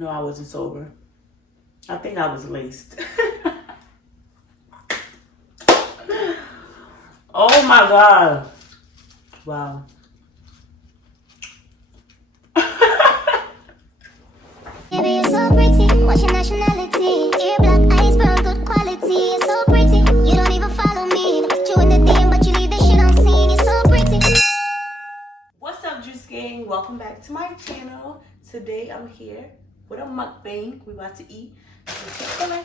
No, I wasn't sober. I think I was laced. Oh my God. Wow. Baby, you're so pretty. What's your nationality? Ear black, eyes brown, good quality. You're so pretty. You don't even follow me. Put you in the DM, but you leave this shit unseen. You're so pretty. What's up, Juice Gang? Welcome back to my channel. Today I'm here with a mukbang. We're about to eat some Chick-fil-A.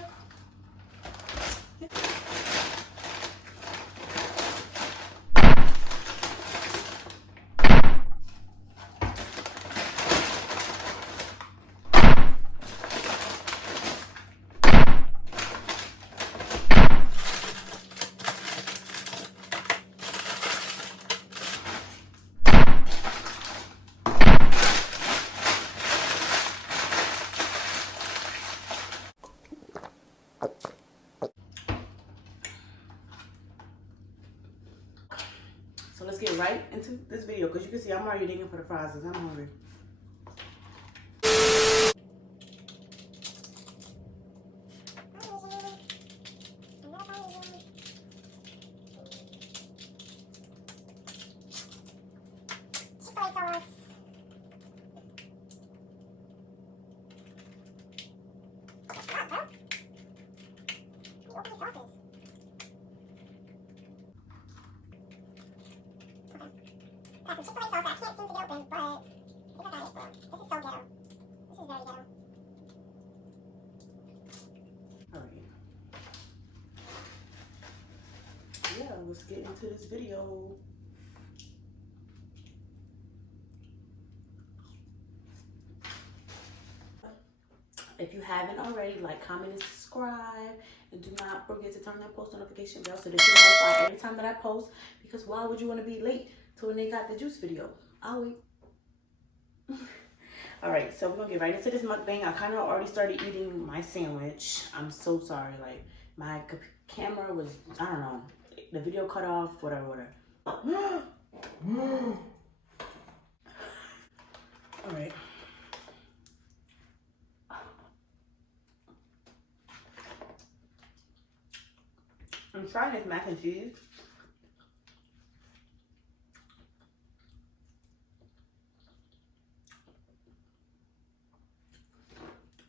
So let's get right into this video because you can see I'm already digging for the fries. I'm hungry. Got some Chick-fil-A sauce I can't seem to get open, but I think I got it, bro. This is so ghetto. This is very ghetto. Alright. Yeah, let's get into this video. If you haven't already, like, comment, and subscribe. And do not forget to turn that post notification bell so that you're notified every time that I post. Because why would you want to be late to when they got the juice video? I'll wait. Alright, so we're going to get right into this mukbang. I kind of already started eating my sandwich. I'm so sorry. Like, my camera was, I don't know. The video cut off, whatever. Alright. I'm trying this mac and cheese.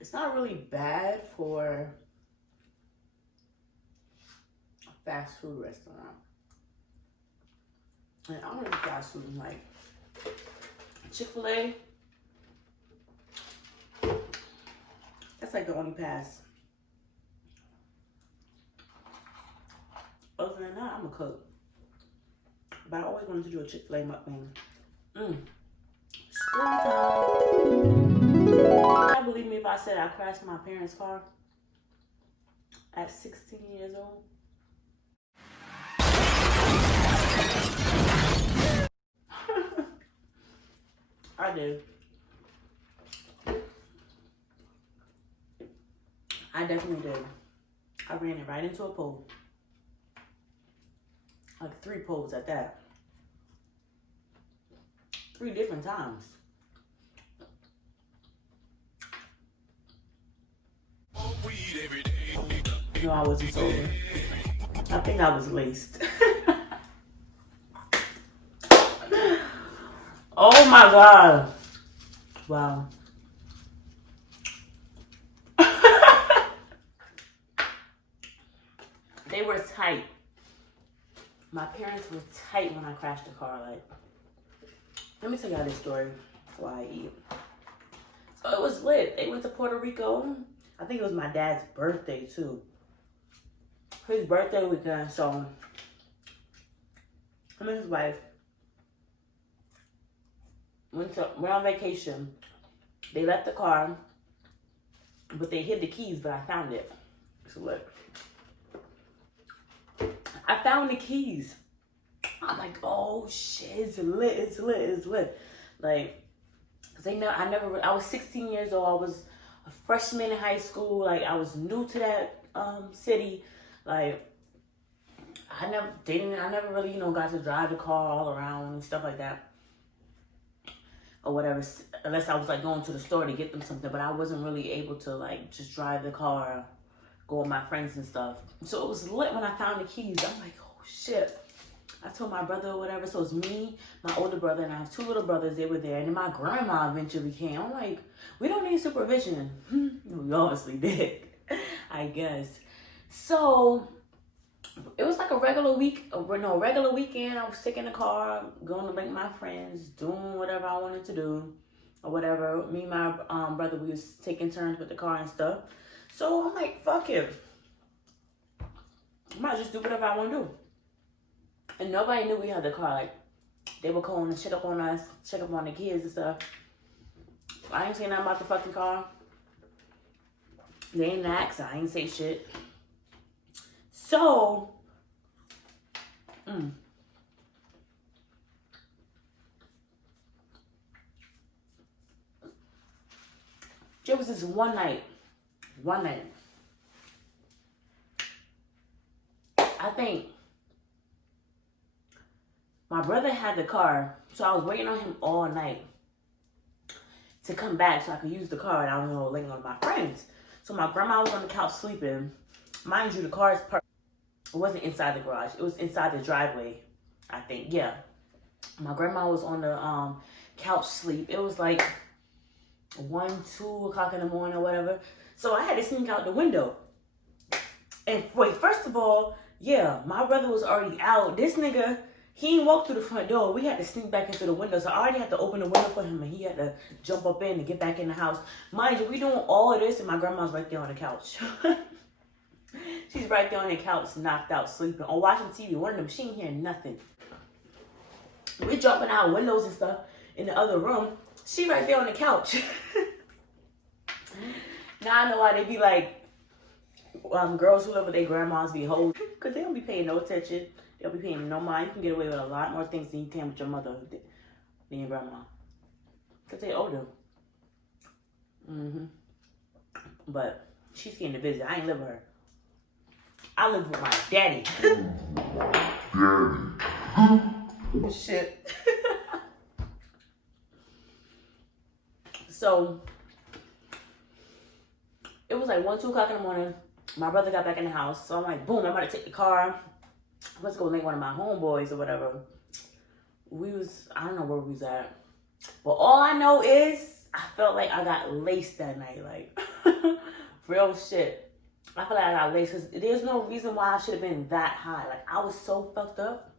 It's not really bad for a fast food restaurant. And I don't eat fast food like Chick-fil-A. That's like the only pass. Other than that, I'm a cook. But I always wanted to do a Chick-fil-A mukbang. Storytime. Can you believe me if I said I crashed my parents' car at 16 years old? I did. I definitely did. I ran it right into a pole. Like 3 poles at that. 3 different times. No, I wasn't sober. I think I was laced. Oh my God. Wow. They were tight. My parents were tight when I crashed the car. Like, let me tell y'all this story before I eat. So it was lit. They went to Puerto Rico. I think it was my dad's birthday too. His birthday weekend. So him and his wife went on vacation. They left the car, but they hid the keys. But I found it. It's lit. I found the keys. I'm like, oh shit, it's lit, it's lit, it's lit. Like, cause I was 16 years old. I was a freshman in high school. Like, I was new to that city. Like, I never really, got to drive the car all around and stuff like that. or whatever, unless I was like going to the store to get them something, but I wasn't really able to like just drive the car, go with my friends and stuff. So it was lit when I found the keys. I'm like, oh shit. I told my brother or whatever, so it's me, my older brother, and I have 2 little brothers. They were there, and then my grandma eventually came. I'm like, we don't need supervision. We obviously did, I guess. So it was like a regular weekend. I was sick in the car, going to link my friends, doing whatever I wanted to do, or whatever. Me and my brother, we was taking turns with the car and stuff. So I'm like, fuck it. I might just do whatever I want to do. And nobody knew we had the car. Like, they were calling to check up on us, check up on the kids and stuff. I ain't saying nothing about the fucking car. They ain't asked, I ain't say shit. So, it was this one night. I think my brother had the car, so I was waiting on him all night to come back so I could use the car, and I was linking on my friends. So my grandma was on the couch sleeping. Mind you, the car is parked. It wasn't inside the garage. It was inside the driveway, I think. Yeah. My grandma was on the couch sleep. It was like 1, 2 o'clock in the morning or whatever. So I had to sneak out the window. And wait, first of all, yeah, my brother was already out. This nigga, he didn't walk through the front door. We had to sneak back into the window. So I already had to open the window for him, and he had to jump up in and get back in the house. Mind you, we doing all of this, and my grandma's right there on the couch. She's right there on the couch, knocked out, sleeping, or watching TV. One of them, she ain't hearing nothing. We jumping out windows and stuff in the other room. She right there on the couch. Now I know why they be like, girls who live with their grandmas be hoes, because they don't be paying no attention. They'll be paying no mind. You can get away with a lot more things than you can with your mother than your grandma, because they older. But she's getting to visit. I ain't live with her. I live with my daddy. Shit. So it was like 1, 2 o'clock in the morning. My brother got back in the house. So I'm like, boom, I'm about to take the car. Let's go link one of my homeboys or whatever. I don't know where we was at. But all I know is I felt like I got laced that night. Like, real shit. I feel like I got laced because there's no reason why I should have been that high. Like, I was so fucked up.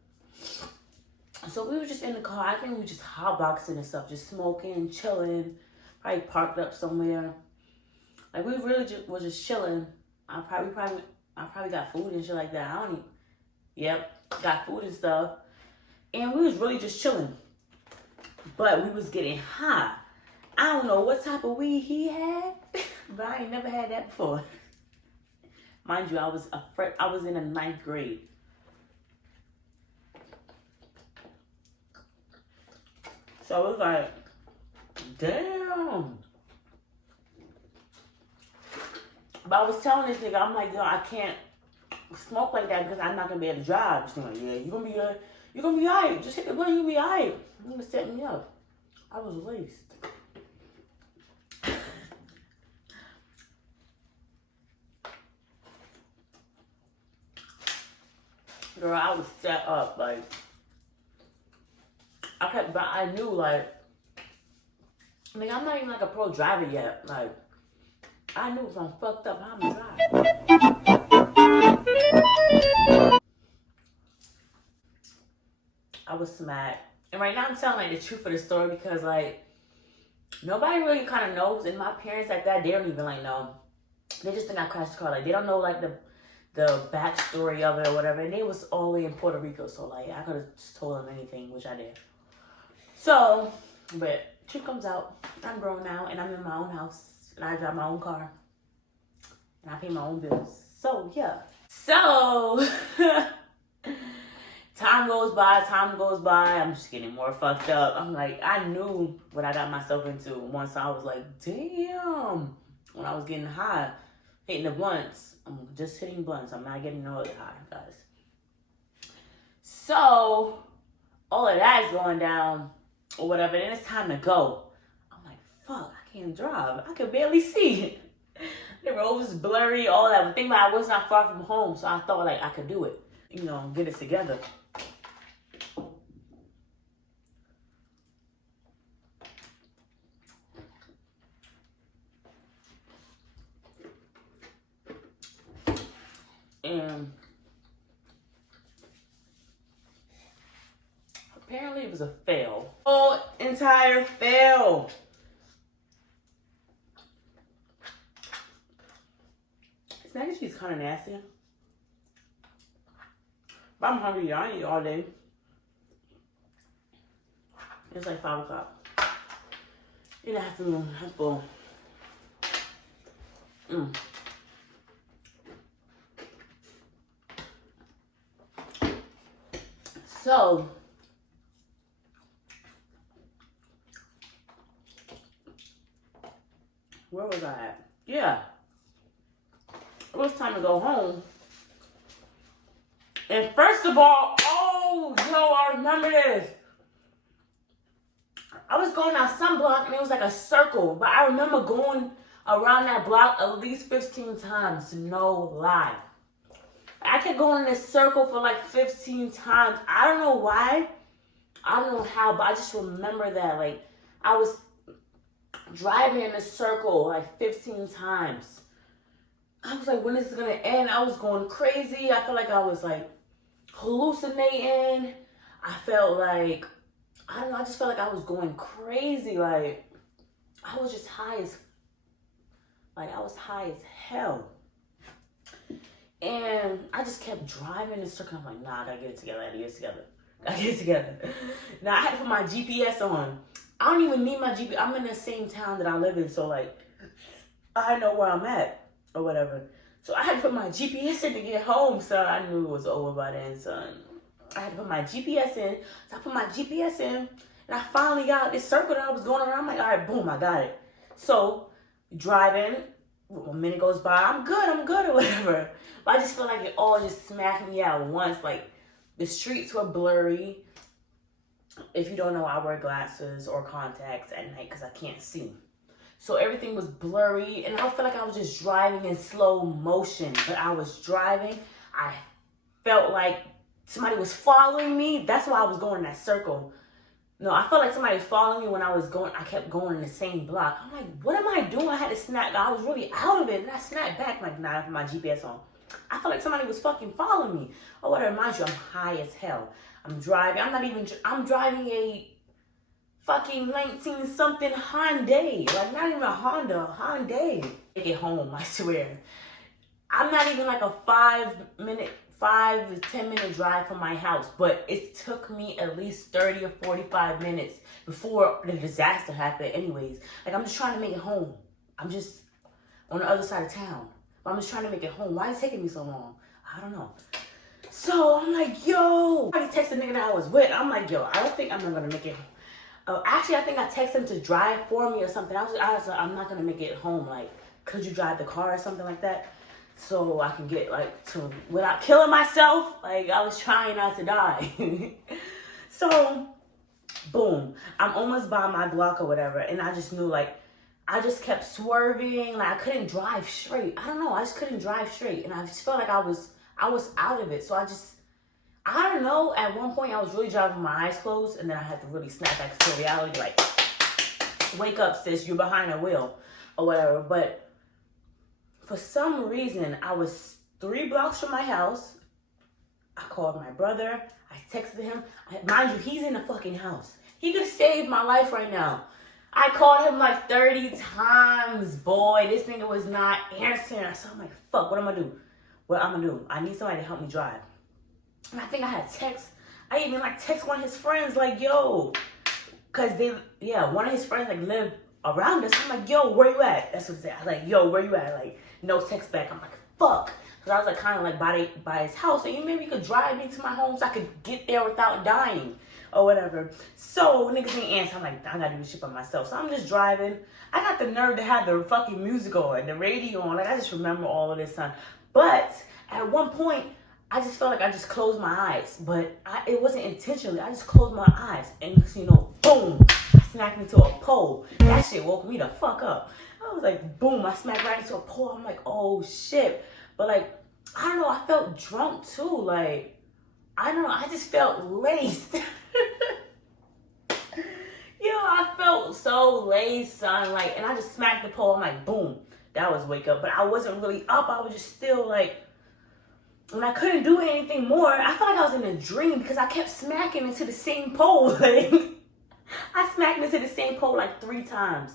So we were just in the car. I think we were just hotboxing and stuff, just smoking, chilling. Probably parked up somewhere. Like, we really was just chilling. I probably got food and shit like that. Got food and stuff. And we was really just chilling. But we was getting high. I don't know what type of weed he had, but I ain't never had that before. Mind you, I was in the 9th grade. So it was like, damn. But I was telling this nigga, I'm like, yo, I can't smoke like that because I'm not gonna be able to drive. She's like, yeah, you're gonna be alright. Just hit the button, you'll be alright. He was setting me up. I was laced. Girl, I was set up, like, I knew, like, I mean, I'm not even like a pro driver yet. Like, I knew if I'm fucked up, how I'm gonna drive. I was smacked. And right now I'm telling like the truth of the story because like nobody really kind of knows, and my parents like that, they don't even like know. They just think I crashed the car. Like they don't know like the backstory of it or whatever. And they was all the way in Puerto Rico, so like I could have just told them anything, which I did. So, but truth comes out. I'm grown now and I'm in my own house and I drive my own car and I pay my own bills. So yeah. So time goes by. I'm just getting more fucked up. I'm like, I knew what I got myself into. Once I was like, damn. When I was getting high, hitting the blunts. I'm just hitting blunts. I'm not getting no other high, guys. So all of that is going down. or whatever. And it's time to go. I'm like, fuck, I can't drive. I can barely see. The road was blurry, all that. But think about it, I was not far from home, so I thought like I could do it. You know, get it together. And apparently it was a fail. Oh, entire fail. This mac and cheese kind of nasty. But I'm hungry, y'all. I eat all day. It's like 5 o'clock in the afternoon. I'm full. So, where was I at? Yeah. It was time to go home. And first of all, oh, yo, I remember this. I was going down some block and it was like a circle. But I remember going around that block at least 15 times, no lie. I kept going in this circle for like 15 times. I don't know why. I don't know how, but I just remember that. Like, I was driving in a circle like 15 times. I was like, when is this gonna end? I was going crazy. I felt like I was like hallucinating. I felt like, I don't know, I just felt like I was going crazy. Like, I was just high as, I was high as hell. And I just kept driving in circle. I'm like, nah, I gotta get it together. I gotta get it together. I gotta get it together. Now, I had to put my GPS on. I don't even need my GPS. I'm in the same town that I live in, so like, I know where I'm at or whatever. So I had to put my GPS in to get home, so I knew it was over by then, son. I had to put my GPS in. So I put my GPS in, and I finally got this circle that I was going around. I'm like, all right, boom, I got it. So, driving, a minute goes by, I'm good, or whatever. But I just feel like it all just smacked me out once. Like, the streets were blurry. If you don't know, I wear glasses or contacts at night because I can't see. So everything was blurry, and I felt like I was just driving in slow motion. But I was driving. I felt like somebody was following me. That's why I was going in that circle. No, I felt like somebody was following me when I was going. I kept going in the same block. I'm like, what am I doing? I had to snap. I was really out of it, and I snapped back like, nah, I have my GPS on. I felt like somebody was fucking following me. Oh, whatever. Mind you, I'm high as hell. I'm driving. I'm driving a fucking 19-something Hyundai. Like, not even a Honda, a Hyundai. Take it home, I swear. I'm not even like a 5 to 10 minute drive from my house, but it took me at least 30 or 45 minutes before the disaster happened anyways. Like, I'm just trying to make it home. I'm just on the other side of town. But I'm just trying to make it home. Why is it taking me so long? I don't know. So I'm like, yo, I texted the nigga that I was with. I'm like, yo, I don't think I'm gonna make it home. Actually, I think I texted him to drive for me or something. I was like, I'm not gonna make it home. Like, could you drive the car or something like that? So I can get like to, without killing myself. Like, I was trying not to die. So, boom. I'm almost by my block or whatever. And I just knew, like, I just kept swerving. Like, I couldn't drive straight. I don't know. I just couldn't drive straight. And I just felt like I was out of it. So I don't know. At one point, I was really driving with my eyes closed. And then I had to really snap back to reality. Like, wake up, sis. You're behind the wheel. Or whatever. But for some reason, I was 3 blocks from my house. I called my brother. I texted him. Mind you, he's in the fucking house. He could save my life right now. I called him like 30 times, boy. This nigga was not answering. So I'm like, fuck, what am I gonna do? What I'm gonna do? I need somebody to help me drive. And I think I had text. I even like text one of his friends like, yo. Cause one of his friends like lived around us. I'm like, yo, where you at? That's what he said. I was like, yo, where you at? Like, no text back. I'm like, fuck. Cause I was like kind of like by his house. And maybe you could drive me to my home so I could get there without dying. Or whatever. So niggas didn't answer. I'm like, I gotta do this shit by myself. So I'm just driving. I got the nerve to have the fucking music on, the radio on. Like, I just remember all of this, son. But at one point, I just felt like I just closed my eyes, but it wasn't intentionally. I just closed my eyes, and you know, boom, I smacked into a pole. That shit woke me the fuck up. I was like, boom, I smacked right into a pole. I'm like, oh shit. But like, I don't know, I felt drunk too. Like, I don't know, I just felt laced. Yo, I felt so laced, son. Like, and I just smacked the pole. I'm like, boom, that was wake up. But I wasn't really up. I was just still like, when I couldn't do anything more, I felt like I was in a dream because I kept smacking into the same pole. Like, I smacked into the same pole like 3 times.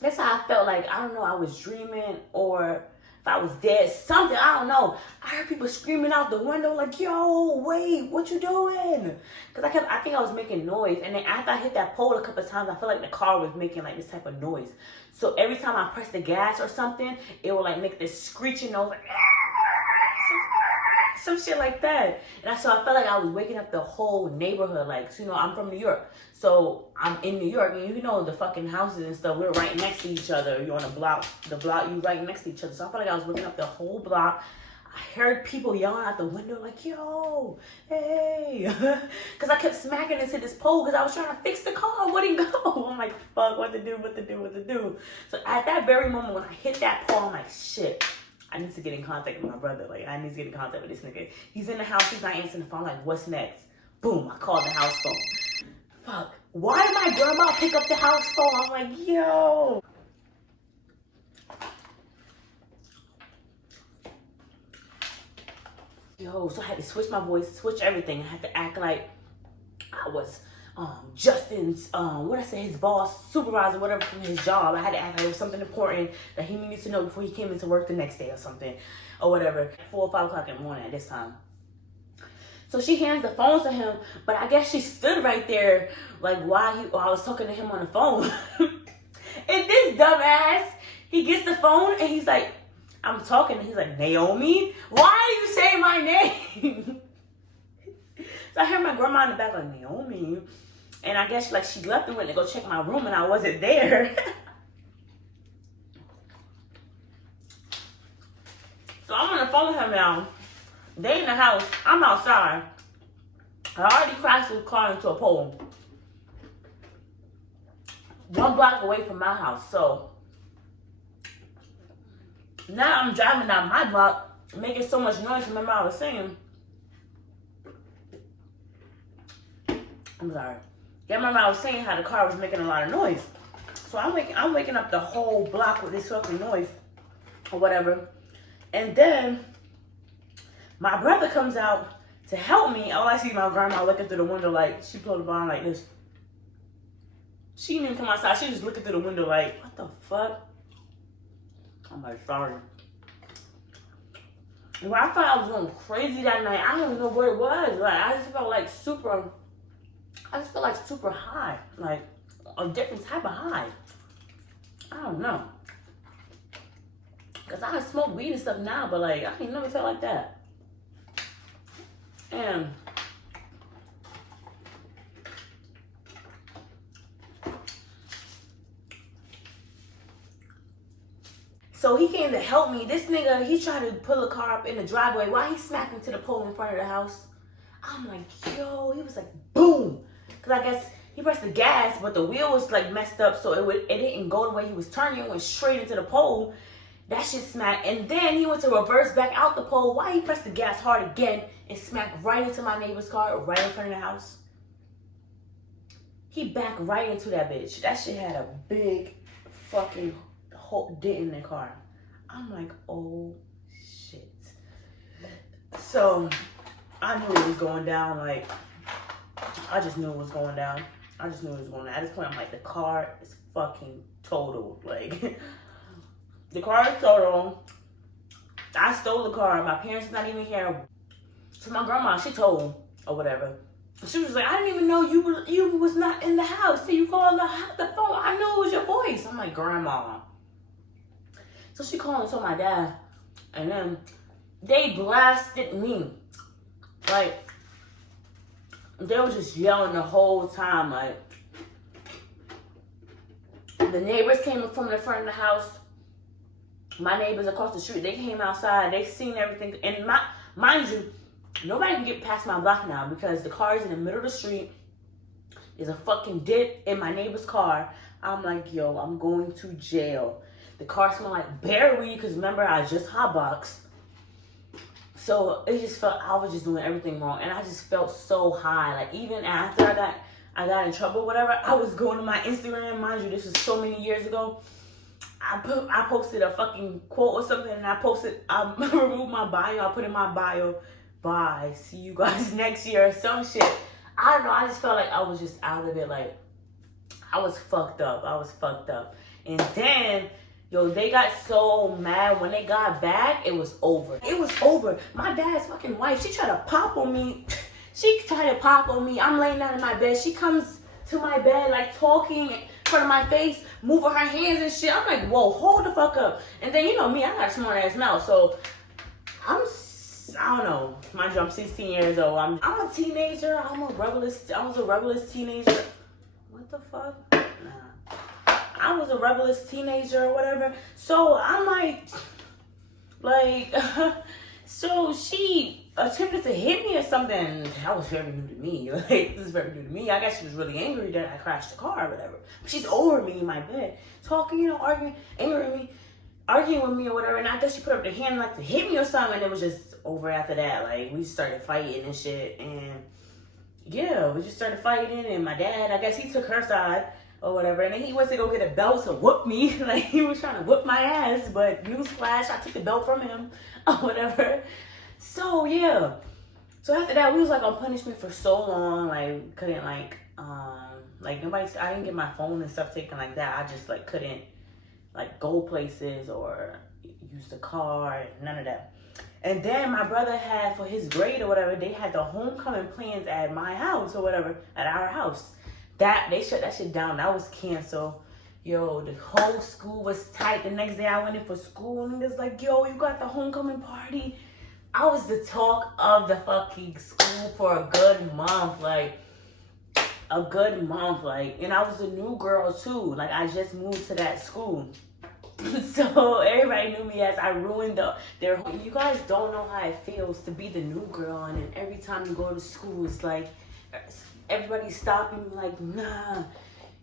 That's how I felt. Like, I don't know, I was dreaming, or if I was dead, something, I don't know. I heard people screaming out the window like, yo, wait, what you doing? Because I think I was making noise. And then after I hit that pole a couple of times, I felt like the car was making like this type of noise. So every time I pressed the gas or something, it would like make this screeching noise, like, some shit like that. And so I felt like I was waking up the whole neighborhood. Like, so, you know, I'm from New York. So I'm in New York, and you know the fucking houses and stuff, we're right next to each other. You're on the block, you right next to each other. So I felt like I was waking up the whole block. I heard people yelling out the window like, yo, hey. Because I kept smacking into this pole because I was trying to fix the car. It wouldn't go. I'm like, fuck, what to do. So at that very moment when I hit that pole, I'm like, shit, I need to get in contact with my brother. Like, I need to get in contact with this nigga. He's in the house. He's not answering the phone. Like, what's next? Boom, I called the house phone. Fuck, why did my grandma pick up the house phone? I'm like, yo. So I had to switch my voice, switch everything. I had to act like I was Justin's, his boss, supervisor, whatever, from his job. I had to act like it was something important that he needed to know before he came into work the next day or something, or whatever. 4 or 5 o'clock in the morning at this time. So she hands the phone to him, but I guess she stood right there, like, while I was talking to him on the phone. And this dumbass, he gets the phone and he's like, I'm talking, and he's like, Naomi, why are you saying my name? So I heard my grandma in the back like, Naomi. And I guess she left and went to go check my room, and I wasn't there. So I'm on the phone with him now. They in the house. I'm outside. I already crashed the car into a pole. 1 block away from my house. So now I'm driving down my block, making so much noise. Remember I was saying, I'm sorry. Yeah, remember I was saying how the car was making a lot of noise. So I'm waking up the whole block with this fucking noise or whatever. And then my brother comes out to help me. All I see is my grandma looking through the window like, she pulled the bond like this. She didn't even come outside. She just looking through the window like, what the fuck? I'm like, sorry. Well, I thought I was going crazy that night. I don't even know what it was. Like, I just felt like super high. Like, a different type of high. I don't know. Because I smoke weed and stuff now, but like, I ain't never felt like that. And so he came to help me. This nigga, he tried to pull a car up in the driveway while he smacked into the pole in front of the house. I'm like, yo, he was like, boom. Because I guess he pressed the gas, but the wheel was like messed up, so it didn't go the way he was turning. It went straight into the pole. That shit smacked. And then he went to reverse back out the pole while he pressed the gas hard again and smacked right into my neighbor's car right in front of the house. He backed right into that bitch. That shit had a big fucking hole dent in the car. I'm like, oh shit. So I knew it was going down. Like, I just knew it was going down. At this point, I'm like, the car is fucking totaled. Like, the car is totaled. I stole the car. My parents are not even here. So my grandma, she told or whatever. She was like, I didn't even know you was not in the house. So you called the phone. I knew it was your voice. I'm like, Grandma. So she called and told my dad. And then they blasted me. Like, they were just yelling the whole time. Like, the neighbors came from the front of the house. My neighbors across the street, they came outside. They seen everything. And Mind you, nobody can get past my block now because the car is in the middle of the street. There's a fucking dip in my neighbor's car. I'm like, yo, I'm going to jail. The car smelled like bear weed because remember, I just hotboxed. So it just felt, I was just doing everything wrong. And I just felt so high. Like even after I got in trouble, whatever, I was going to my Instagram. Mind you, this was so many years ago. I posted a fucking quote or something, and I removed my bio. I put in my bio, bye, see you guys next year or some shit. I don't know, I just felt like I was just out of it. Like, I was fucked up. And then, yo, they got so mad when they got back, it was over. My dad's fucking wife, she tried to pop on me. I'm laying down in my bed. She comes to my bed, like, talking in front of my face, moving her hands and shit. I'm like, whoa, hold the fuck up. And then, you know me, I got a smart ass mouth, so I don't know. Mind you, I'm 16 years old. I'm a teenager. I was a rebellious teenager. What the fuck? Nah. I was a rebellious teenager or whatever. So I'm like, so she attempted to hit me or something. That was very new to me. Like, this is very new to me. I guess she was really angry that I crashed the car or whatever. But she's over me in my bed, talking, you know, arguing with me or whatever. And I thought she put up the hand like to hit me or something. And it was just over after that. Like, we started fighting and shit. And yeah, we just started fighting. And my dad, I guess he took her side or whatever. And then he went to go get a belt to whoop me. Like, he was trying to whoop my ass. But newsflash, I took the belt from him or whatever. So yeah. So after that, we was like on punishment for so long. Like, couldn't like I didn't get my phone and stuff taken like that. I just like couldn't like go places or use the car, none of that. And then my brother had, for his grade or whatever, they had the homecoming plans at my house or whatever, at our house. They shut that shit down. That was canceled. Yo, the whole school was tight. The next day I went in for school and it was like, yo, you got the homecoming party. I was the talk of the fucking school for a good month. Like, and I was a new girl too. Like, I just moved to that school. So everybody knew me as I ruined their. You guys don't know how it feels to be the new girl, and then every time you go to school, it's like everybody's stopping you, like, nah,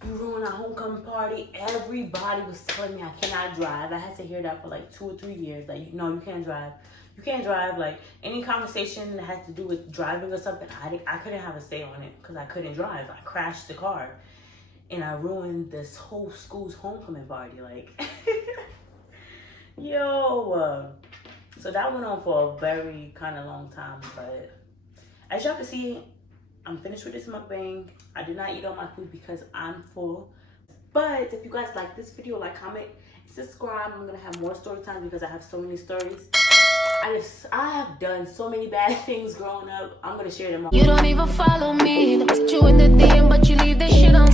you ruined our homecoming party. Everybody was telling me I cannot drive. I had to hear that for like 2 or 3 years. Like, no, you can't drive. You can't drive. Like, any conversation that had to do with driving or something, I couldn't have a say on it because I couldn't drive. I crashed the car. And I ruined this whole school's homecoming party. Like, yo. So that went on for a very kind of long time. But as y'all can see, I'm finished with this mukbang. I did not eat all my food because I'm full. But if you guys like this video, like, comment, subscribe. I'm going to have more story time because I have so many stories. I have done so many bad things growing up. I'm going to share them all. You don't even follow me. Put you in the DM, but you leave this shit on.